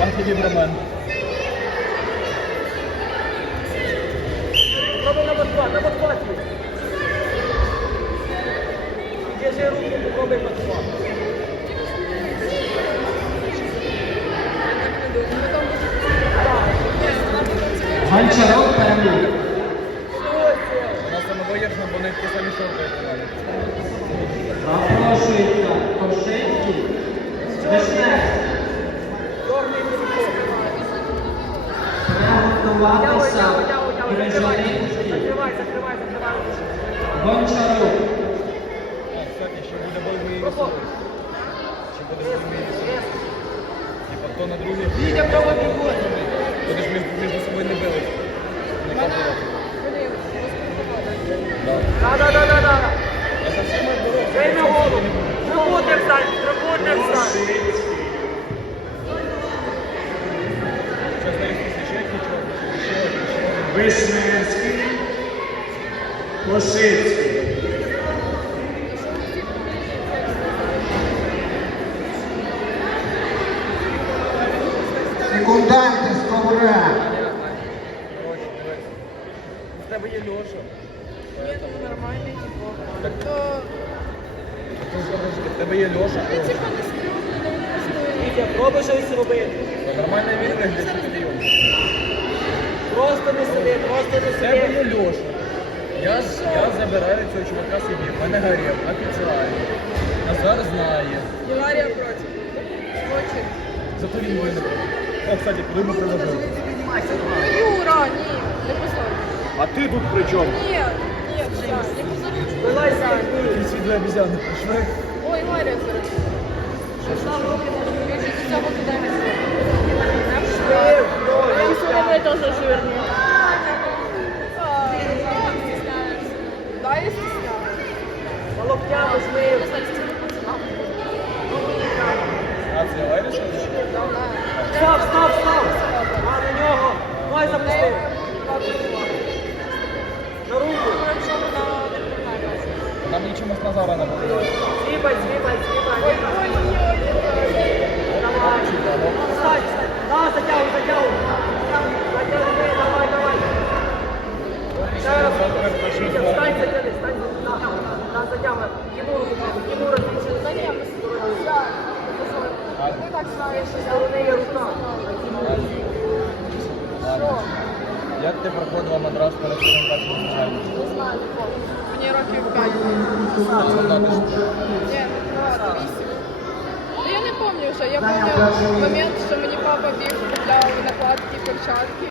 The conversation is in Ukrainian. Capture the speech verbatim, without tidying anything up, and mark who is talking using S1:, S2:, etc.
S1: Антивібромен.
S2: Попробуй на подхват, на подхвате. Держи руку, попробуй подхват.
S3: Гончаров переміг.
S1: Вона самовиєрна, бо не ті самі шорти тримали.
S3: Запрошується Кошинський. Вишневський.
S2: Чорний телефон.
S3: Приготуватися
S2: Закривай,
S3: Крижанинський.
S2: закривай, закривай, закривай.
S3: Гончаров.
S1: А, кстати, ще буде бойовий веселий. Ще буде бойовий веселий. Типа, хто на другий.
S2: Вітя, пробуй бігути.
S1: Вони ж між, між собою не били. Не капали. Да.
S2: Да-да-да-да-да.
S1: Я совсем отборол.
S2: Дай на голову. Трибутник встань, трибутник встань.
S1: Сейчас на ресурсе ще нічого. Ще, ще.
S4: Вишневський, Кошицький. Секунданти з ковра.
S1: Короче, дивись. У тебе є Льоша.
S5: Ні, ну нормальний, типу.
S1: Так.
S5: То,
S1: Ну, короче, в тебе є Льоша.
S5: ну, типу, не стрімно, не інвестує.
S2: Вітя, пробуй щось робити.
S1: Нормально він виглядає, що ти йому.
S2: Просто не сиди, просто не
S1: В тебе
S2: сиди.
S1: є Льоша. Я, я забираю цього чувака собі. В мене горів, офіціально. Назар знає.
S5: Єларія проти. Очень.
S1: Зато він виграв. О, кстати, коли ми приложили.
S5: Ну, Юра, ні, не позор.
S4: А ти тут при чому?
S5: Ні, ні, все, не позор.
S2: Вилазь,
S1: Ті світлі обізяни прийшли.
S5: Ой, Марія зараз. Що став руки на журі, що до цього туди не
S2: Швив,
S5: Я все не теж жирні. Да, я стесняюсь.
S2: по локтям швив.
S1: А це вирішив?
S2: Став, став, став. А на нього. Ой, запусти. На руку.
S1: Нам нічому з Назара не буде.
S2: Згибай, згибай, згибай.
S5: Ой-ой-ой.
S2: Давай. Встань, встань. Да, затягуй, затягуй. Затягуй, давай, давай. Ще раз. Вітя, встань, затягни, встань. Да, да, затягуй. Тимуру, Тимура, звідси.
S5: Та ні, ми спорожили. Ти так знаєш, що я
S2: Сторони є рука.
S5: Що?
S1: Як ти проходила мадрас перед презентацією звичайно?
S5: Не знаю, не помню. Мені років п'ять.
S1: Солдати ж.
S5: Ні, багато, вісім. Ну я не пам'ятаю вже, я пам'ятаю момент, що мені папа біг, купляв накладки, перчатки.